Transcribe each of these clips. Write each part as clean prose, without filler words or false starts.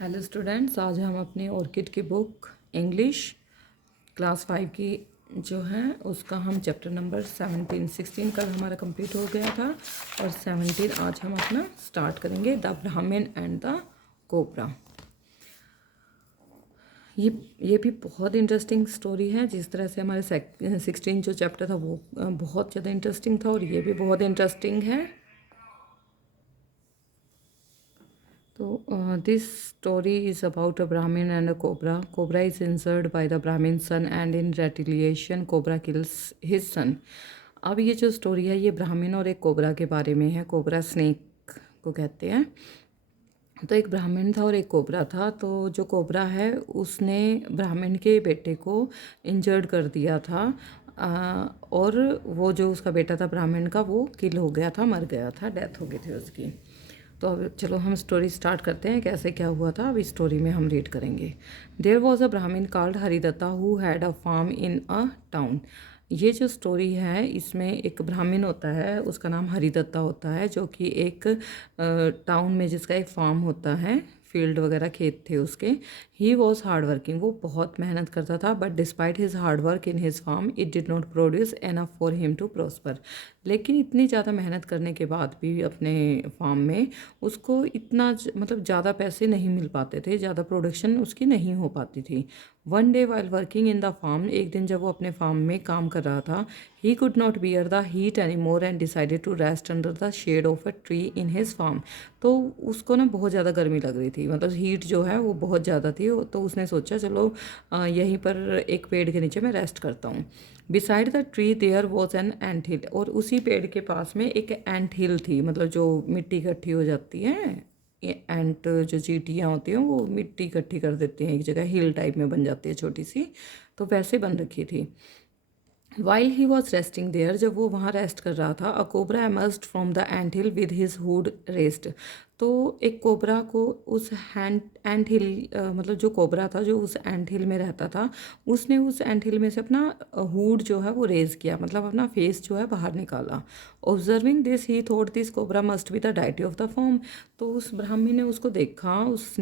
Hello students, आज हम अपनी ऑर्किड की बुक इंग्लिश क्लास 5 की जो है उसका हम चैप्टर नंबर 16 कल हमारा कंप्लीट हो गया था और 17 आज हम अपना स्टार्ट करेंगे, द ब्राह्मण एंड द कोबरा। ये भी बहुत इंटरेस्टिंग स्टोरी है। जिस तरह से हमारे 16 जो चैप्टर था वो बहुत ज़्यादा इंटरेस्टिंग था और ये भी बहुत इंटरेस्टिंग है। So, this story is about a Brahmin and a cobra. Cobra is injured by the Brahmin's son and in retaliation cobra kills his son. अब ये जो स्टोरी है ये ब्राह्मण और एक कोबरा के बारे में है। कोबरा स्नेक को कहते हैं। तो एक ब्राह्मण था और एक कोबरा था। तो जो कोबरा है उसने ब्राह्मण के बेटे को इंजर्ड कर दिया था और वो जो उसका बेटा था ब्राह्मण का वो किल हो गया था, मर गया था, डेथ हो गई थी उसकी। तो अब चलो हम स्टोरी स्टार्ट करते हैं, कैसे क्या हुआ था अब इस स्टोरी में हम रीड करेंगे। There was a Brahmin called Haridatta who had a farm in a town. ये जो स्टोरी है इसमें एक ब्राह्मण होता है, उसका नाम हरिदत्ता होता है, जो कि एक टाउन में जिसका एक फार्म होता है, फील्ड वगैरह खेत थे उसके। ही वॉज हार्ड वर्किंग, वो बहुत मेहनत करता था, but despite his hard work in his farm it did not produce enough for him to prosper. लेकिन इतनी ज़्यादा मेहनत करने के बाद भी अपने फार्म में उसको इतना मतलब ज़्यादा पैसे नहीं मिल पाते थे, ज़्यादा प्रोडक्शन उसकी नहीं हो पाती थी। One day while working in the farm, एक दिन जब वो अपने फार्म में काम कर रहा था, he could not bear the heat any more and decided to rest under the shade of a tree in his farm. तो उसको ना बहुत ज़्यादा गर्मी लग रही थी, मतलब हीट जो है वो बहुत ज़्यादा थी। तो उसने सोचा चलो यहीं पर एक पेड़ के नीचे मैं रेस्ट करता हूँ। Beside the tree there was an anthill, और उसी पेड़ के पास में एक एंट हिल थी, मतलब जो मिट्टी इकट्ठी हो जाती है, ये एंट जो चींटियाँ होती हैं वो मिट्टी इकट्ठी कर देती हैं एक जगह, हिल टाइप में बन जाती है छोटी सी, तो वैसे बन रखी थी। While he was resting there, जब वो वहाँ रेस्ट कर रहा था, a cobra emerged from the anthill with his hood raised. तो एक कोबरा को उस एंट हिल मतलब जो कोबरा था जो उस एंट हिल में रहता था, उसने उस एंट हिल में से अपना हुड जो है वो रेज किया, मतलब अपना फेस जो है बाहर निकाला। Observing this he thought this cobra must be the deity of the form. तो उस ब्राह्मी ने उसको देखा, उस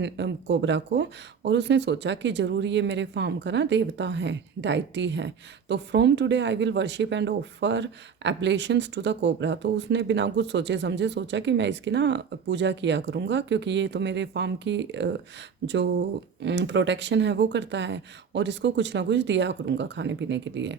कोबरा को, और उसने सोचा कि ज़रूर ये मेरे फार्म का ना देवता है, डाइटी है। तो from today I will worship and offer oblations to the cobra. तो उसने बिना कुछ सोचे समझे सोचा कि मैं इसकी ना पूजा किया करूँगा, क्योंकि ये तो मेरे फार्म की जो प्रोटेक्शन है वो करता है, और इसको कुछ ना कुछ दिया करूँगा खाने पीने के लिए।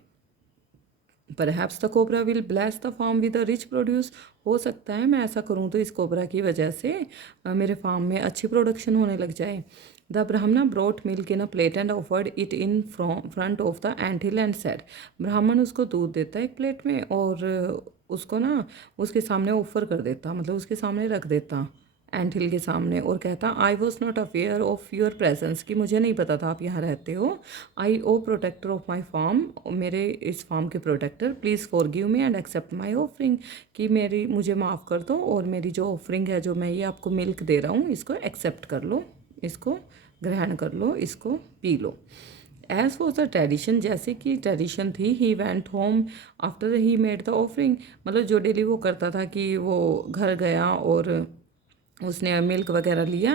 Perhaps the cobra will bless the farm with a rich produce. हो सकता है मैं ऐसा करूँ तो इस कोबरा की वजह से मेरे फार्म में अच्छी प्रोडक्शन होने लग जाए। द ब्राह्मण brought milk in a plate and offered it in front of the ant hill and said. ब्राह्मण उसको दूध देता है एक प्लेट में और उसको ना उसके सामने ऑफर कर देता, मतलब उसके सामने रख देता एंट हिल के सामने, और कहता I was not aware of your presence, कि मुझे नहीं पता था आप यहाँ रहते हो। I O protector of my farm, मेरे इस फार्म के protector, please forgive me and accept my offering, कि मेरी मुझे माफ़ कर दो और मेरी जो ऑफरिंग है, जो मैं ये आपको मिल्क दे रहा हूँ, इसको एक्सेप्ट कर लो, इसको ग्रहण कर लो, इसको पी लो। एज वॉज द ट्रेडिशन, जैसे कि ट्रेडिशन थी, he went home after he made the offering, मतलब जो डेली वो करता था कि वो घर गया और उसने मिल्क वगैरह लिया।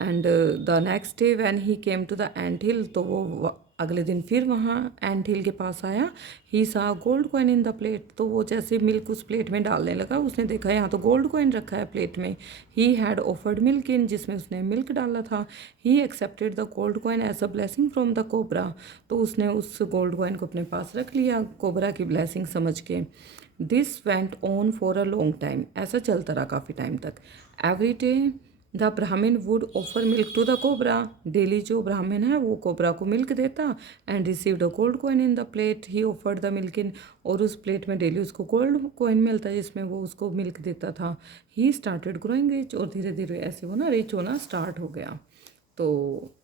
And the next day when he came to the anthill, तो वो अगले दिन फिर वहाँ एंट हिल के पास आया। ही सा gold coin in the plate, तो वो जैसे मिल्क उस प्लेट में डालने लगा, उसने देखा यहाँ तो गोल्ड कॉइन रखा है प्लेट में। He had offered milk in, जिसमें उसने मिल्क डाला था। He accepted the gold coin as a blessing from the cobra, तो उसने उस गोल्ड कॉइन को अपने पास रख लिया कोबरा की ब्लेसिंग समझ के। This went on for a long time, ऐसा चलता रहा काफ़ी टाइम तक। Every day the Brahmin would offer milk to the cobra, daily जो ब्राह्मण है वो कोबरा को मिल्क देता। And received a gold coin in the plate he offered the milk in, और उस प्लेट में डेली उसको गोल्ड कॉइन मिलता जिसमें वो उसको मिल्क देता था। ही स्टार्टेड ग्रोइंग रिच, और धीरे धीरे ऐसे वो ना रिच होना स्टार्ट हो गया। तो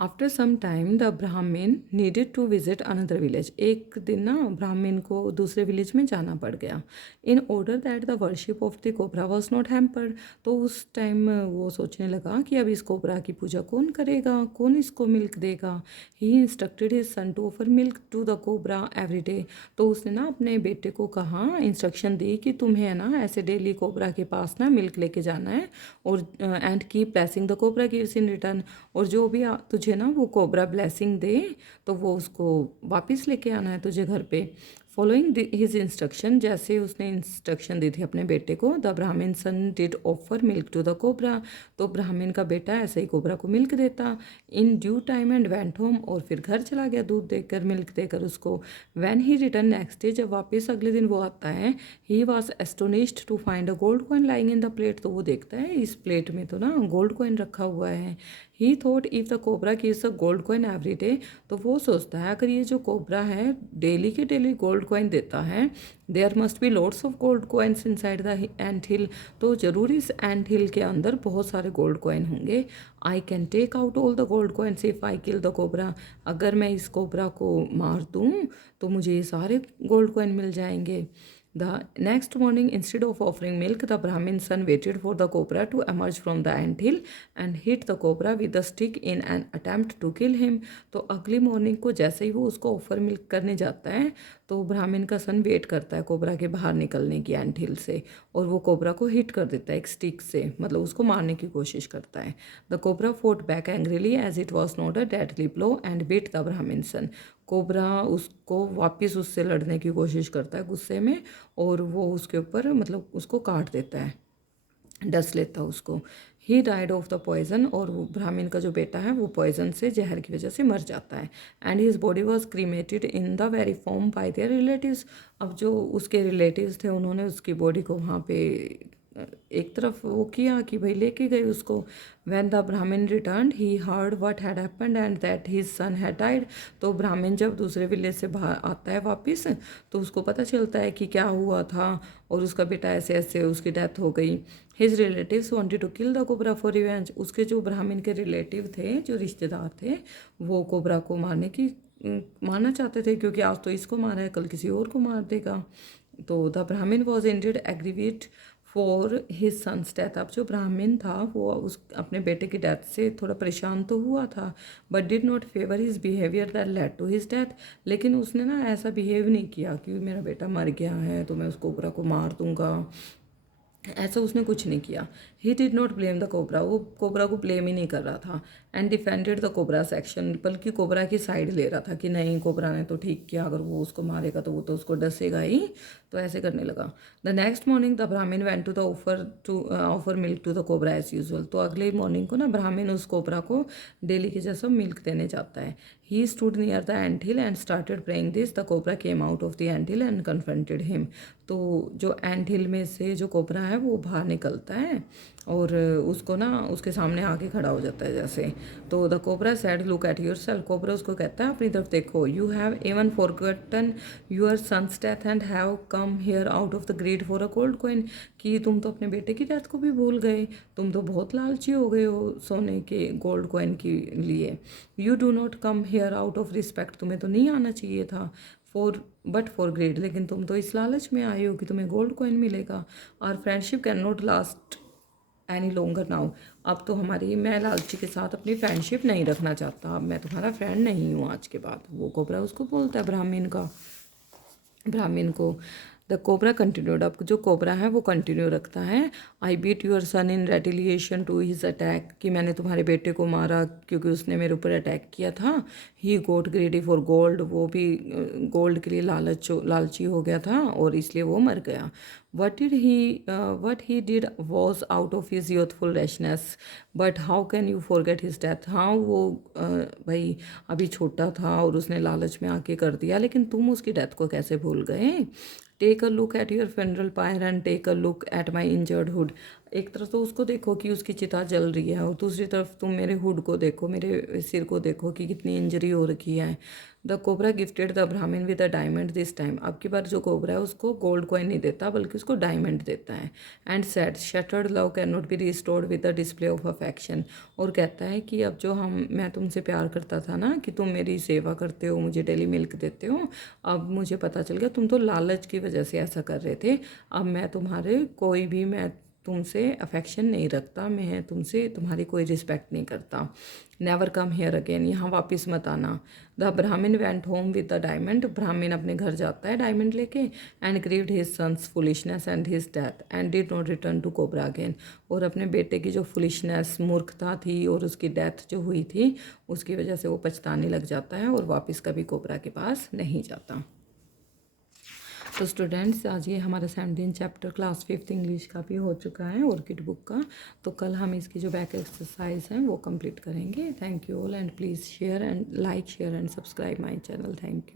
after some time the Brahmin needed to visit another village. एक दिन ना ब्राह्मण को दूसरे विलेज में जाना पड़ गया। In order that the worship of the cobra was not hampered. तो उस टाइम वो सोचने लगा कि अब इस कोबरा की पूजा कौन करेगा, कौन इसको मिल्क देगा। He instructed his son to offer milk to the cobra every day. तो उसने ना अपने बेटे को कहा, इंस्ट्रक्शन दी कि तुम्हें ना ऐसे डेली कोबरा के पास ना मिल्क लेके जाना है और and keep blessing the cobra gives in return. और जो भी तुझे ना वो कोबरा ब्लेसिंग दे तो वो उसको वापस लेके आना है तुझे घर पे। फॉलोइंग हिज इंस्ट्रक्शन, जैसे उसने इंस्ट्रक्शन दी थी अपने बेटे को, द ब्राह्मण son did offer milk to the cobra. तो ब्राह्मण का बेटा ऐसे ही कोबरा को मिल्क देता in due time and went home. और फिर घर चला गया दूध देकर, मिल्क देकर उसको। When he return next day, जब वापस अगले दिन वो आता है, he was astonished to find a gold coin lying in the plate. तो वो देखता है इस प्लेट में तो ना गोल्ड कॉइन रखा हुआ है। ही thought if the cobra gives a gold coin every day. तो वो सोचता है अगर ये जो कोबरा है डेली के डेली गोल्ड कॉइन देता है, there must be lots of gold coins inside the anthill. तो जरूर इस एंट हिल के अंदर बहुत सारे गोल्ड कॉइन होंगे। I can take out all the gold coins if I kill the cobra. अगर मैं इस कोबरा को मार दूँ तो मुझे ये सारे गोल्ड कॉइन मिल जाएंगे। The next morning, instead of offering milk, the Brahmin son waited for the cobra to emerge from the anthill and hit the cobra with a stick in an attempt to kill him. तो अगली morning को जैसे ही वो उसको offer milk करने जाता है तो ब्राह्मण का सन वेट करता है कोबरा के बाहर निकलने की एंट हिल से, और वो कोबरा को हिट कर देता है एक स्टिक से, मतलब उसको मारने की कोशिश करता है। The cobra fought back angrily as it was not a deadly blow and bit the ब्राह्मण सन। कोबरा उसको वापस उससे लड़ने की कोशिश करता है गुस्से में, और वो उसके ऊपर मतलब उसको काट देता है, डस लेता है उसको। He died of the poison. और वो ब्राह्मण का जो बेटा है वो पॉइजन से, जहर की वजह से मर जाता है। And his body was cremated in the very form by there relatives. अब जो उसके रिलेटिव्स थे उन्होंने उसकी बॉडी को वहाँ पे एक तरफ वो किया कि भाई लेके गए उसको। वैन द ब्राह्मण return he heard what had happened and that his son had died. तो ब्राह्मण जब दूसरे विलेज से बाहर आता है वापस, तो उसको पता चलता है कि क्या हुआ था और उसका बेटा ऐसे ऐसे उसकी डेथ हो गई। His relatives wanted to kill the cobra for revenge. उसके जो ब्राह्मण के रिलेटिव थे, जो रिश्तेदार थे, वो कोबरा को मारना चाहते थे, क्योंकि आज तो इसको मारा है कल किसी और को मार देगा। तो the Brahmin was indeed aggrieved for his son's death. अब जो ब्राह्मण था वो उस अपने बेटे की डेथ से थोड़ा परेशान तो हुआ था, but did not favour his behaviour that led to his death. लेकिन उसने ना ऐसा बिहेव नहीं किया कि मेरा बेटा मर गया है तो मैं उस कोबरा को मार दूंगा, ऐसा उसने कुछ नहीं किया। He did not blame the cobra. वो कोबरा को ब्लेम ही नहीं कर रहा था। And defended the cobra section, बल्कि कोबरा की साइड ले रहा था कि नहीं कोबरा ने तो ठीक किया, अगर वो उसको मारेगा तो वो तो उसको डसेगा ही। तो ऐसे करने लगा। The next morning the Brahmin went to the offer milk to the cobra as usual. तो अगले मॉर्निंग को ना ब्राह्मण उस कोबरा को डेली के जैसा मिल्क देने जाता है। He stood near the ant hill and started praying this. The cobra came out of the ant hill and confronted him. तो जो एंट हिल में से जो कोबरा है वो बाहर निकलता है और उसको ना उसके सामने आके खड़ा हो जाता है जैसे। तो the cobra said look at yourself. Cobra उसको कहता है अपनी तरफ देखो। You have even forgotten your son's death and have come here out of the greed for a gold coin. कि तुम तो अपने बेटे की डेथ को भी भूल गए, तुम तो बहुत लालची हो गए हो सोने के गोल्ड कॉइन के लिए। You do not come here out of respect. तुम्हें तो नहीं आना चाहिए था फॉर ग्रेड, लेकिन तुम तो इस लालच में आए हो कि तुम्हें गोल्ड कॉइन मिलेगा। और friendship can not last any longer now. अब तो मैं लालची के साथ अपनी फ्रेंडशिप नहीं रखना चाहता, अब मैं तुम्हारा फ्रेंड नहीं हूँ आज के बाद। वो कोबरा उसको बोलता है ब्राह्मण को। The cobra continued. अब जो कोबरा है वो कंटिन्यू रखता है। I bit your son in retaliation to his attack. कि मैंने तुम्हारे बेटे को मारा क्योंकि उसने मेरे ऊपर अटैक किया था। ही गोट ग्रेडी फॉर गोल्ड। वो भी गोल्ड के लिए लालची हो गया था और इसलिए वो मर गया। What he did was out of his youthful rashness but how can you forget his death. हाँ वो भाई अभी छोटा था और उसने लालच में आके कर दिया, लेकिन तुम उसकी डेथ को कैसे भूल गए। Take a look at your funeral pyre and take a look at my injured hood. एक तरफ तो उसको देखो कि उसकी चिता जल रही है, और दूसरी तरफ तुम मेरे हुड को देखो, मेरे सिर को देखो कि कितनी इंजरी हो रखी है। द कोबरा गिफ्टेड द ब्राह्मण with a diamond this time. अब की बार जो कोबरा है उसको गोल्ड कॉइन नहीं देता बल्कि उसको डायमंड देता है। And said shattered love can not be restored with the display of affection. और कहता है कि अब जो मैं तुमसे प्यार करता था ना, कि तुम मेरी सेवा करते हो, मुझे डेली मिल्क देते हो, अब मुझे पता चल गया तुम तो लालच की वजह से ऐसा कर रहे थे। अब मैं तुमसे अफेक्शन नहीं रखता, मैं तुमसे तुम्हारी कोई रिस्पेक्ट नहीं करता। नेवर कम हेयर अगेन, यहाँ वापस मत आना। The Brahmin went home with the diamond. ब्राह्मण अपने घर जाता है डायमंड लेके। And grieved his son's foolishness and his death and did not return to cobra again. और अपने बेटे की जो फुलिशनेस, मूर्खता थी, और उसकी डेथ जो हुई थी, उसकी वजह से वो पछताने लग जाता है और वापस कभी कोबरा के पास नहीं जाता। तो स्टूडेंट्स, आज ये हमारा 17 चैप्टर क्लास 5th इंग्लिश का भी हो चुका है, ऑर्किड बुक का। तो कल हम इसकी जो बैक एक्सरसाइज हैं वो कंप्लीट करेंगे। Thank you all, and please share and like, share and subscribe my channel. Thank you.